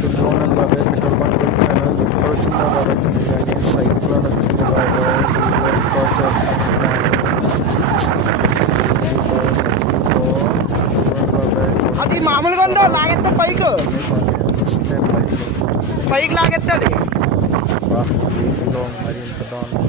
దుడ్లో ఉన్నాను బాబాయ్. Petrol bunk వచ్చాను. ఎప్పుడు వచ్చిందో బాబాయ్ తెలియదు కానీ సైక్లోన్ వచ్చింది బాబాయ్. వీడియో రికార్డ్ చేస్తాను కానీ ఉరుముతో నొప్పులతో చూడండి బాబాయ్. అది మామూలుగా ఉండవు, లాగెత్తా పైకి వస్తే బయటికి వెళ్తున్నాను. పైకి లాగెత్తా అది. ఏపీలో మరి ఇంత దారుణం.